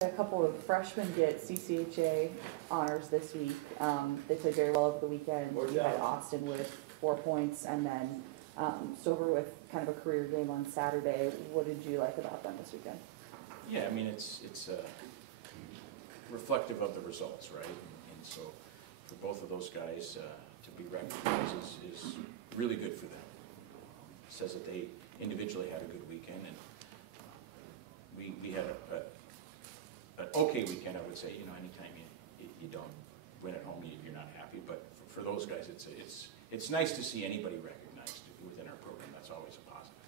A couple of freshmen get CCHA honors this week. They played very well over the weekend. You had Austin with 4 points, and then Stover with kind of a career game on Saturday. What did you like about them this weekend? Yeah, I mean, it's reflective of the results, right? And so for both of those guys to be recognized is really good for them. It says that they individually had a good weekend, and we had an okay weekend, I would say. You know, anytime you don't win at home, you're not happy. But for those guys, it's nice to see anybody recognized within our program. That's always a positive.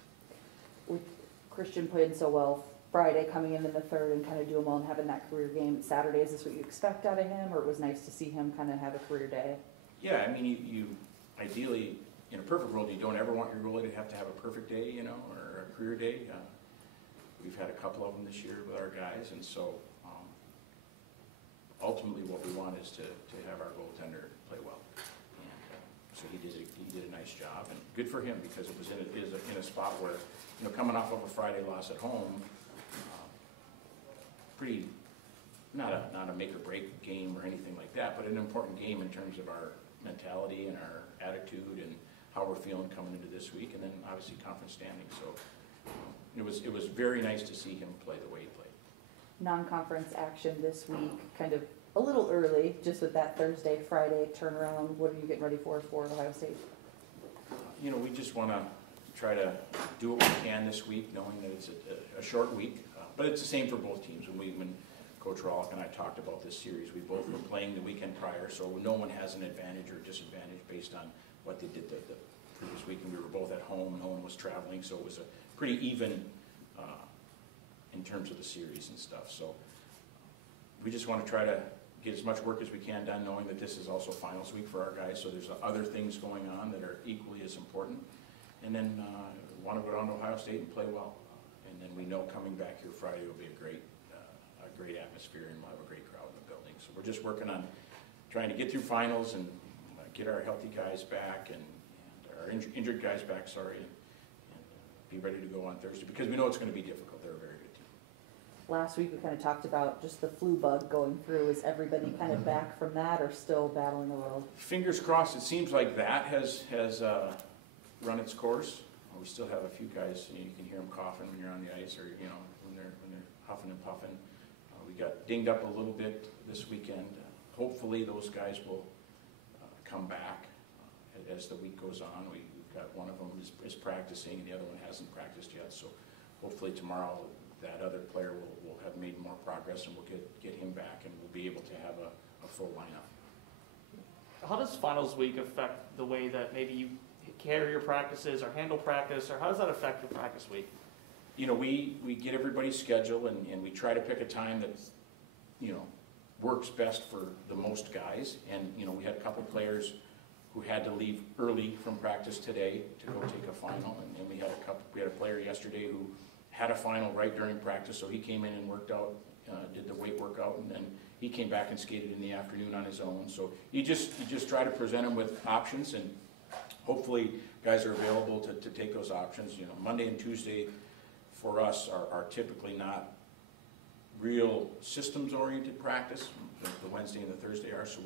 With Christian playing so well Friday, coming in the third and kind of doing well and having that career game Saturday, is this what you expect out of him, or it was nice to see him kind of have a career day? Yeah, I mean, you ideally, in a perfect world, you don't ever want your goalie to have a perfect day, you know, or a career day. We've had a couple of them this year with our guys, and so ultimately what we want is to have our goaltender play well. And so he did a nice job, and good for him, because it was in a spot where, you know, coming off of a Friday loss at home, pretty not a make or break game or anything like that, but an important game in terms of our mentality and our attitude and how we're feeling coming into this week, and then obviously conference standing. So it was very nice to see him play the way he played. Non-conference action this week, kind of a little early, just with that Thursday, Friday turnaround. What are you getting ready for Ohio State? You know, we just want to try to do what we can this week, knowing that it's a short week. But it's the same for both teams. When Coach Rollick and I talked about this series, we both were playing the weekend prior, so no one has an advantage or disadvantage based on what they did the previous week. And we were both at home. No one was traveling, so it was a pretty even in terms of the series and stuff. So we just want to try to get as much work as we can done, knowing that this is also finals week for our guys, so there's other things going on that are equally as important. And then want to go down to Ohio State and play well. And then we know coming back here Friday will be a great atmosphere, and we'll have a great crowd in the building. So we're just working on trying to get through finals and get our healthy guys back and our injured guys back, and be ready to go on Thursday, because we know it's going to be difficult. They're a very good team. Last week we kind of talked about just the flu bug going through. Is everybody kind of back from that, or still battling a little? Fingers crossed. It seems like that has run its course. We still have a few guys. You can hear them coughing when you're on the ice, or when they're huffing and puffing. We got dinged up a little bit this weekend. Hopefully those guys will come back as the week goes on. We've got one of them is practicing, and the other one hasn't practiced yet. So hopefully tomorrow that other player will have made more progress, and we'll get him back, and we'll be able to have a full lineup. How does finals week affect the way that maybe you carry your practices or handle practice, or how does that affect your practice week? You know, we get everybody's schedule, and we try to pick a time that, works best for the most guys. And, we had a couple players who had to leave early from practice today to go take a final. And we had a player yesterday who had a final right during practice, so he came in and worked out, did the weight workout, and then he came back and skated in the afternoon on his own. So you just try to present him with options, and hopefully guys are available to take those options. Monday and Tuesday for us are typically not real systems-oriented practice. The Wednesday and the Thursday are, so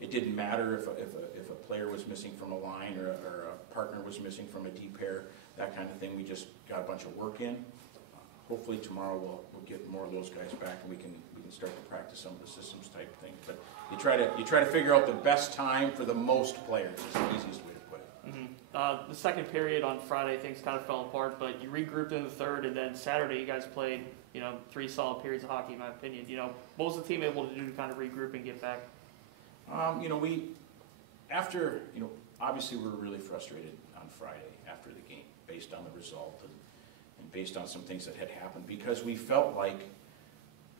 it didn't matter if a player was missing from a line or a partner was missing from a D pair, that kind of thing. We just got a bunch of work in. Hopefully tomorrow we'll get more of those guys back, and we can start to practice some of the systems type things. But you try to figure out the best time for the most players. Is the easiest way to put it. Mm-hmm. The second period on Friday, things kind of fell apart, but you regrouped in the third, and then Saturday you guys played 3 solid periods of hockey, in my opinion. What was the team able to do to kind of regroup and get back? Obviously we were really frustrated on Friday after the game, based on the result and based on some things that had happened, because we felt like,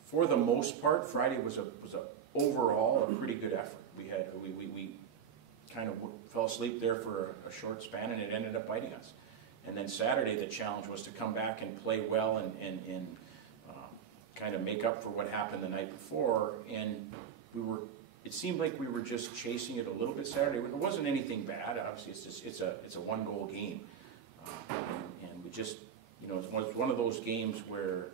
for the most part, Friday was a overall a pretty good effort. We kind of fell asleep there for a short span, and it ended up biting us. And then Saturday, the challenge was to come back and play well and kind of make up for what happened the night before. And it seemed like we were just chasing it a little bit Saturday. It wasn't anything bad. Obviously, it's a one-goal game, and we just, it was one of those games where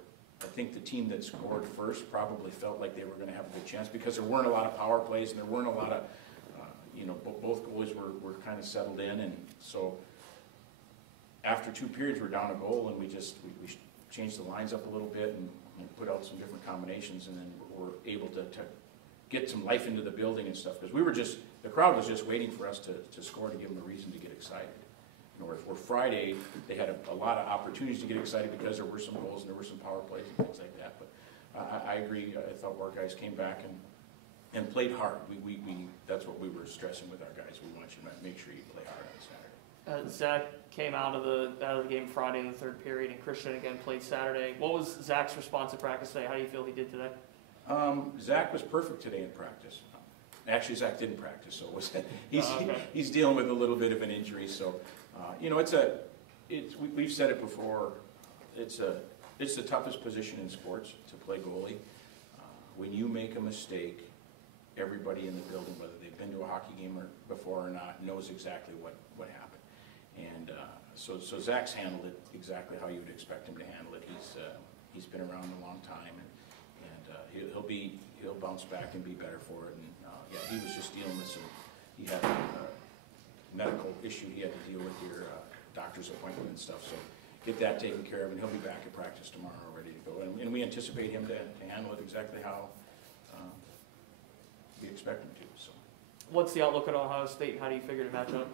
I think the team that scored first probably felt like they were going to have a good chance because there weren't a lot of power plays and there weren't a lot of, both goalies were kind of settled in, and so after 2 periods we're down a goal, and we changed the lines up a little bit and put out some different combinations, and then we're able to get some life into the building and stuff, because the crowd was just waiting for us to score to give them a reason to get excited. Where Friday, they had a lot of opportunities to get excited because there were some goals and there were some power plays and things like that. But I agree. I thought our guys came back and played hard. That's what we were stressing with our guys. We want you to make sure you play hard on Saturday. Zach came out of the game Friday in the third period, and Christian again played Saturday. What was Zach's response in practice today? How do you feel he did today? Zach was perfect today in practice. Actually, Zach didn't practice, so he's dealing with a little bit of an injury. So, we've said it before. It's the toughest position in sports to play goalie. When you make a mistake, everybody in the building, whether they've been to a hockey game before or not, knows exactly what happened. And so Zach's handled it exactly how you would expect him to handle it. He's been around a long time, and he'll bounce back and be better for it. And he was just dealing with he had a medical issue he had to deal with here, doctor's appointment and stuff. So get that taken care of, and he'll be back at practice tomorrow ready to go. And we anticipate him to handle it exactly how we expect him to. So, what's the outlook at Ohio State, and how do you figure to match up?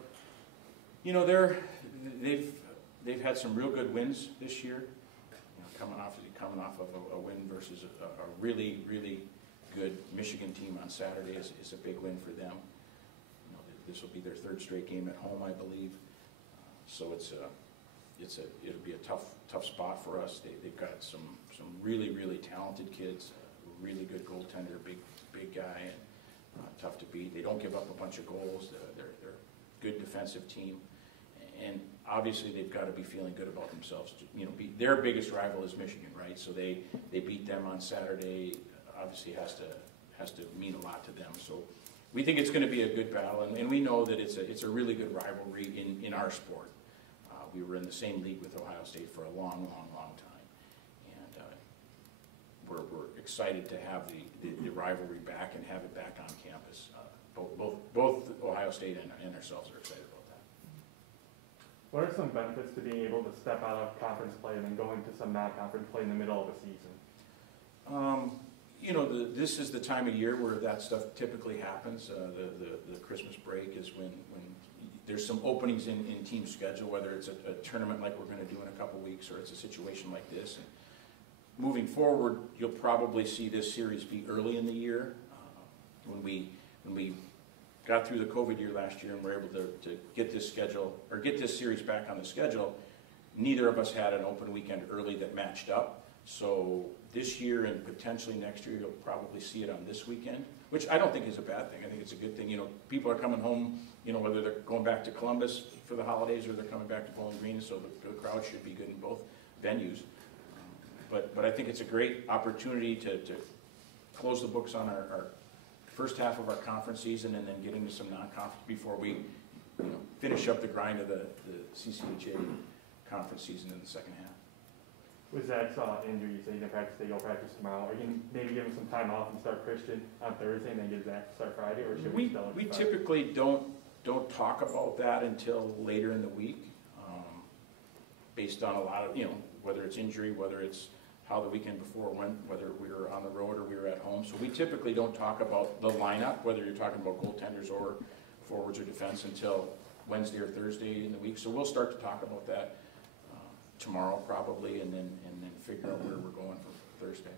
They've had some real good wins this year. Coming off of a win versus a really, really good Michigan team on Saturday is a big win for them. This will be their third straight game at home, I believe. So it'll be a tough spot for us. They've got some really, really talented kids, a really good goaltender, big guy, and tough to beat. They don't give up a bunch of goals. They're a good defensive team, and obviously they've got to be feeling good about themselves. Their biggest rival is Michigan, right? So they beat them on Saturday. Obviously has to mean a lot to them. So we think it's going to be a good battle, and we know that it's a really good rivalry in our sport. We were in the same league with Ohio State for a long time, and we're excited to have the rivalry back and have it back on campus. Both Ohio State and ourselves are excited about that. What are some benefits to being able to step out of conference play and then going to some non-conference play in the middle of a season? This is the time of year where that stuff typically happens. The Christmas break is when there's some openings in team schedule, whether it's a tournament like we're going to do in a couple weeks or it's a situation like this. And moving forward, you'll probably see this series be early in the year. When we got through the COVID year last year and were able to get this schedule or get this series back on the schedule, neither of us had an open weekend early that matched up. So this year and potentially next year, you'll probably see it on this weekend, which I don't think is a bad thing. I think it's a good thing. People are coming home, whether they're going back to Columbus for the holidays or they're coming back to Bowling Green, so the crowd should be good in both venues. But I think it's a great opportunity to close the books on our first half of our conference season and then get into some non-conference before we finish up the grind of the CCHA conference season in the second half. With Zach's injury, you say you didn't practice today, you'll practice tomorrow. Are you going to maybe give him some time off and start Christian on Thursday and then get Zach to start Friday, or should we still? We typically don't talk about that until later in the week, based on a lot of whether it's injury, whether it's how the weekend before went, whether we were on the road or we were at home. So we typically don't talk about the lineup, whether you're talking about goaltenders or forwards or defense, until Wednesday or Thursday in the week. So we'll start to talk about that tomorrow probably, and then figure out where we're going for Thursday.